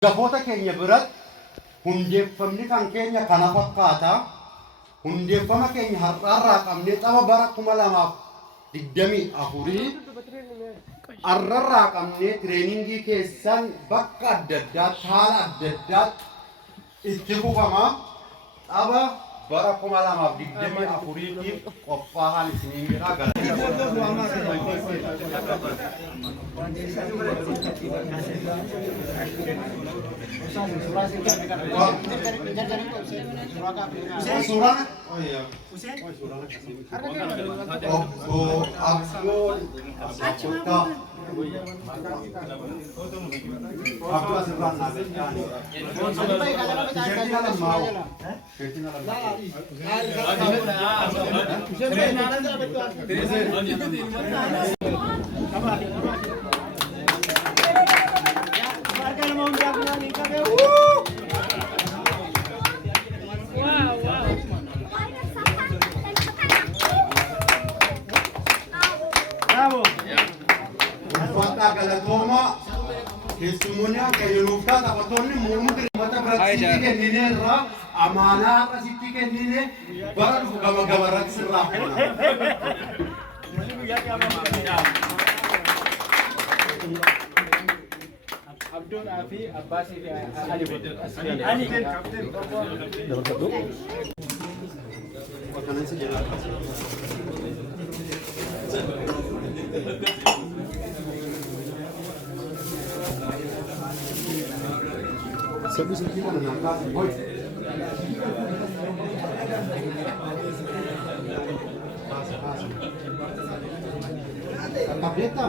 Gafoota keenya biratti hundeeffamni kan keenya kana fakkaata. Hundeeffama keenya har'aarraa qabnee xaba bara 2024 har'aarraa qabnee tireeningii keessan bakka adda addaatti haala adda addaatti itti fufama. Xaba bara 2024tiif qophaa'an isiniin jira. Galatoma keessummoonni akka yerooftaa taphattoonni muummichi mata biratti kennineerra amaanaa akkasitti kennine bara dhufu gama gabarratti sirraa Abdul Afi Abbasi Ali Sabi sa kita na nangkas, boy. Tableta.